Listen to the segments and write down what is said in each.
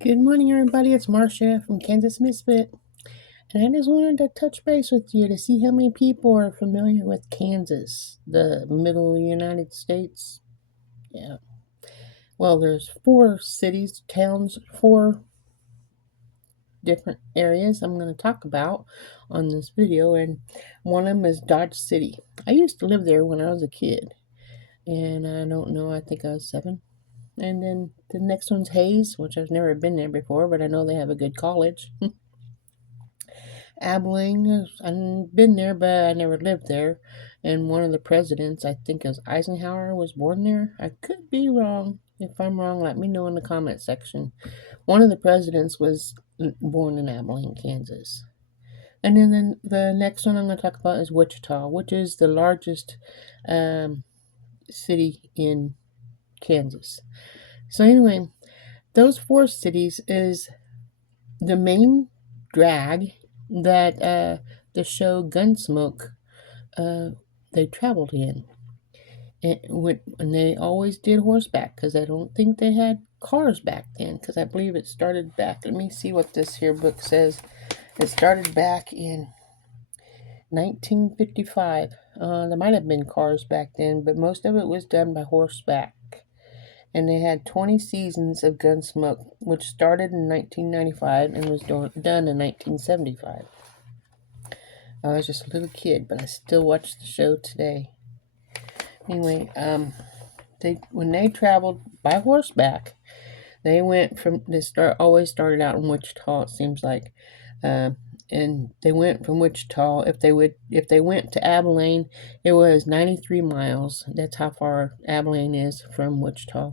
Good morning, everybody. It's Marcia from Kansas Misfit, and I just wanted to touch base with you to see how many people are familiar with Kansas, the middle of the United States. Yeah. Well, there's four cities, towns, four different areas I'm going to talk about on this video, and one of them is Dodge City. I used to live there when I was a kid, and I don't know, I think I was 7. And then the next one's Hayes, which I've never been there before, but I know they have a good college. Abilene, I've been there, but I never lived there. And one of the presidents, I think it was Eisenhower, was born there. I could be wrong. If I'm wrong, let me know in the comment section. One of the presidents was born in Abilene, Kansas. And then the next one I'm going to talk about is Wichita, which is the largest city in Kansas. So anyway, those four cities is the main drag that the show Gunsmoke they traveled in. And they always did horseback because I don't think they had cars back then because I believe it started back. Let me see what this here book says. It started back in 1955. There might have been cars back then, but most of it was done by horseback. And they had 20 seasons of Gunsmoke, which started in 1995 and was done in 1975. I was just a little kid, but I still watch the show today. Anyway, when they traveled by horseback, they went from always started out in Wichita. It seems like, and they went from Wichita. If they went to Abilene, it was 93 miles. That's how far Abilene is from Wichita.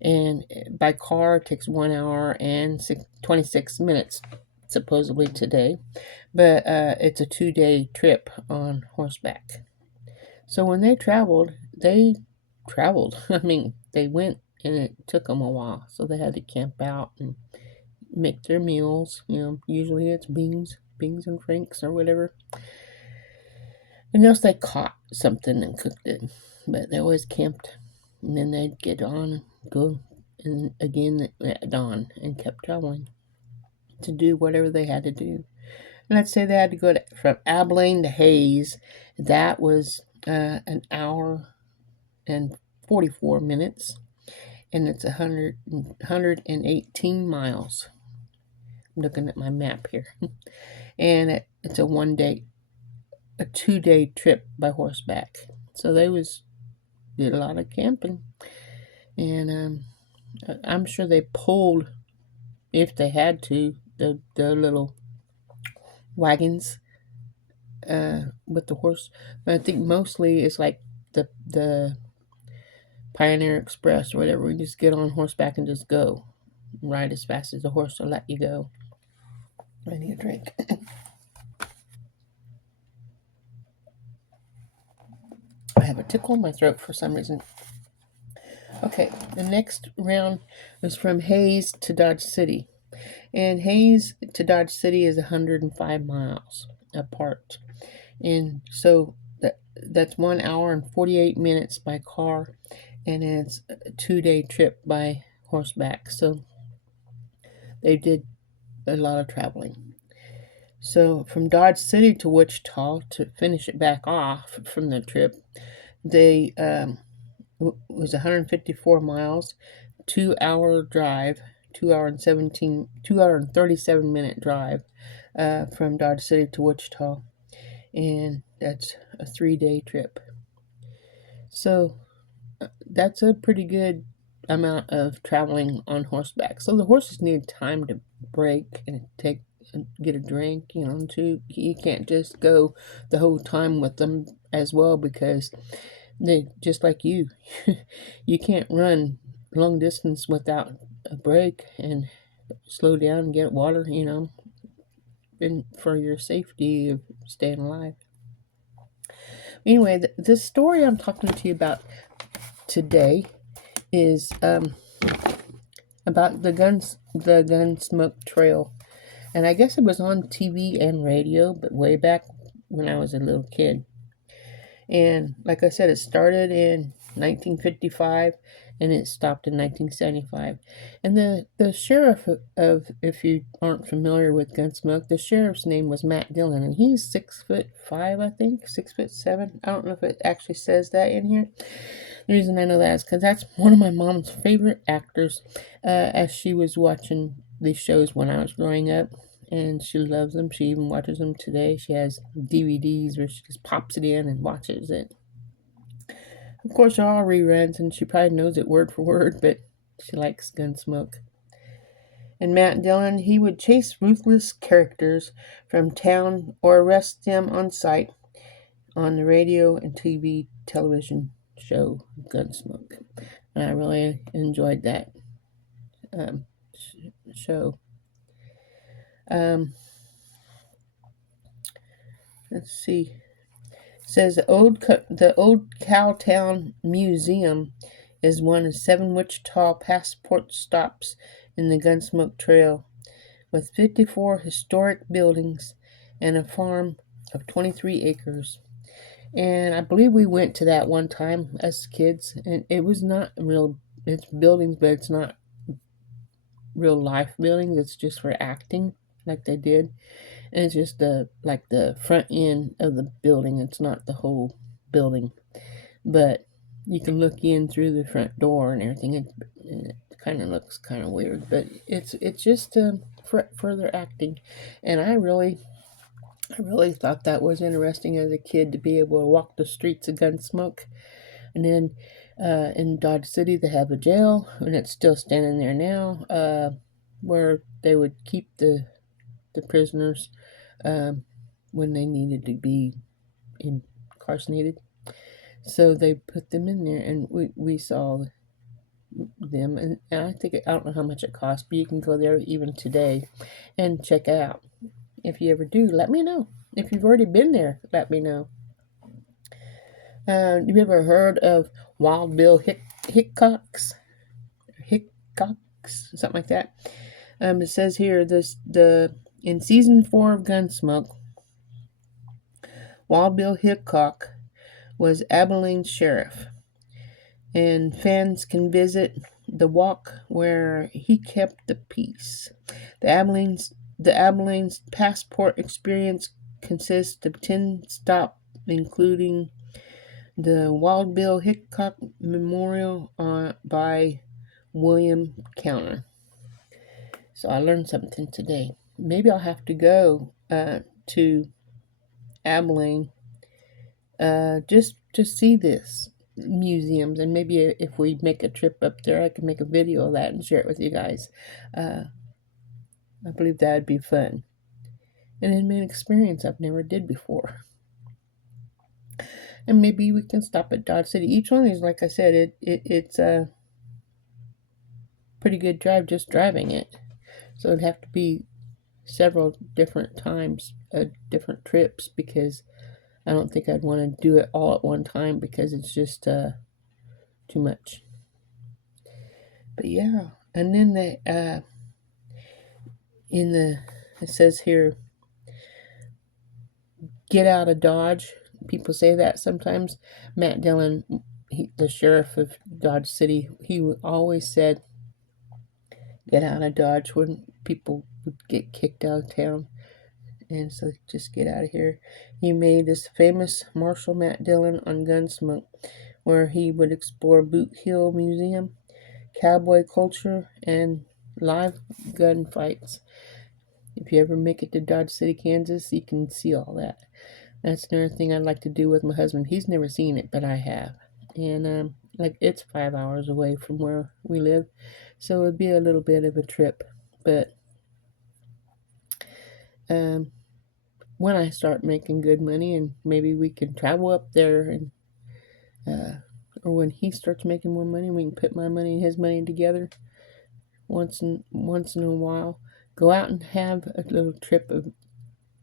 And by car, it takes 1 hour and 26 minutes, supposedly today. But it's a 2-day trip on horseback. So when they traveled. I mean, they went and it took them a while. So they had to camp out and make their meals. Usually it's beans and franks or whatever. Unless they caught something and cooked it. But they always camped. And then they'd get on and go and again at dawn and kept traveling to do whatever they had to do. And let's say they had to go from Abilene to Hayes. That was an hour and 44 minutes. And it's 118 miles. I'm looking at my map here. And it's a 2-day trip by horseback. So they did a lot of camping. And I'm sure they pulled, if they had to, the little wagons with the horse. But I think mostly it's like the Pioneer Express or whatever. You just get on horseback and just go. Ride as fast as the horse will let you go. I need a drink. I have a tickle in my throat for some reason. Okay, the next round is from Hayes to Dodge City. And Hayes to Dodge City is 105 miles apart. And so that's 1 hour and 48 minutes by car. And it's a 2-day trip by horseback. So they did a lot of traveling. So from Dodge City to Wichita, to finish it back off from the trip, they was 154 miles, 2-hour drive, 2 hour and 37 minute drive from Dodge City to Wichita, and that's a 3-day trip. So that's a pretty good amount of traveling on horseback. So the horses need time to break and get a drink, too. You can't just go the whole time with them as well because they just like you. You can't run long distance without a break and slow down and get water, and for your safety of staying alive. Anyway, this story I'm talking to you about today is about the Gunsmoke Trail. And I guess it was on TV and radio, but way back when I was a little kid. And like I said, it started in 1955 and it stopped in 1975. And the sheriff of, if you aren't familiar with Gunsmoke, the sheriff's name was Matt Dillon, and he's 6'5", I think, 6'7". I don't know if it actually says that in here. The reason I know that is because that's one of my mom's favorite actors, as she was watching these shows when I was growing up. And she loves them. She even watches them today. She has DVDs where she just pops it in and watches it. Of course, they're all reruns, and she probably knows it word for word, but she likes Gunsmoke. And Matt Dillon, he would chase ruthless characters from town or arrest them on sight on the radio and television show Gunsmoke. And I really enjoyed that show. Let's see. It says the old Cowtown Museum is one of 7 Wichita passport stops in the Gunsmoke Trail, with 54 historic buildings and a farm of 23 acres. And I believe we went to that one time as kids, and it was not real. It's buildings, but it's not real life buildings. It's just for acting, like they did. And it's just the front end of the building. It's not the whole building, but you can look in through the front door and everything. It kind of looks kind of weird, but it's just for further acting. And I really thought that was interesting as a kid, to be able to walk the streets of Gunsmoke. And then in Dodge City, they have a jail, and it's still standing there now, where they would keep the prisoners when they needed to be incarcerated. So they put them in there, and we saw them. And I don't know how much it costs, but you can go there even today and check it out. If you ever do, let me know. If you've already been there, let me know. You ever heard of Wild Bill Hickok's, something like that? It says here in season 4 of Gunsmoke, Wild Bill Hickok was Abilene's sheriff, and fans can visit the walk where he kept the peace. The Abilene's passport experience consists of 10 stops, including the Wild Bill Hickok Memorial by William Counter. So I learned something today. Maybe I'll have to go to Abilene just to see this museums, and maybe if we make a trip up there, I can make a video of that and share it with you guys. I believe that would be fun, and it'd be an experience I've never did before. And maybe we can stop at Dodge City. Each one of these, like I said, it's a pretty good drive just driving it. So it'd have to be several different times, different trips, because I don't think I'd want to do it all at one time, because it's just too much. But yeah, and then it says here, get out of Dodge. People say that sometimes. Matt Dillon, the sheriff of Dodge City, he always said, get out of Dodge, when people would get kicked out of town. And so just get out of here. He made this famous Marshal Matt Dillon on Gunsmoke, where he would explore Boot Hill Museum, cowboy culture, and live gunfights. If you ever make it to Dodge City, Kansas, you can see all that. That's another thing I'd like to do with my husband. He's never seen it, but I have. And it's 5 hours away from where we live, so it'd be a little bit of a trip. But when I start making good money, and maybe we can travel up there, and or when he starts making more money, we can put my money and his money together once in a while. Go out and have a little trip of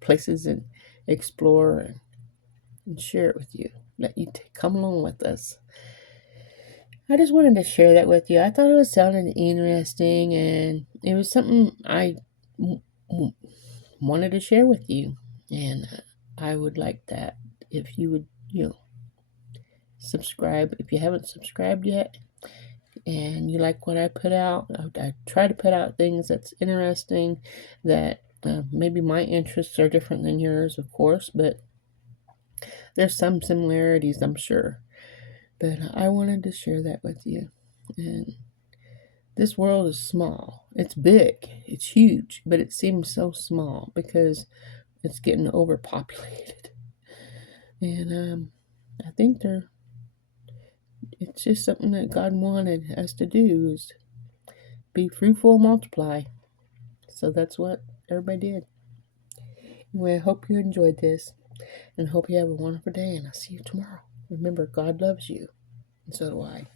places and explore and share it with you. Let you come along with us. I just wanted to share that with you. I thought it was sounding interesting, and it was something I wanted to share with you. And I would like that if you would, subscribe. If you haven't subscribed yet, and you like what I put out. I try to put out things that's interesting, that maybe my interests are different than yours, of course, but there's some similarities, I'm sure. But I wanted to share that with you. And this world is small. It's big, it's huge, but it seems so small because it's getting overpopulated. And I think it's just something that God wanted us to do, is be fruitful and multiply. So that's what everybody did. Anyway, I hope you enjoyed this, and hope you have a wonderful day, and I'll see you tomorrow. Remember, God loves you, and so do I.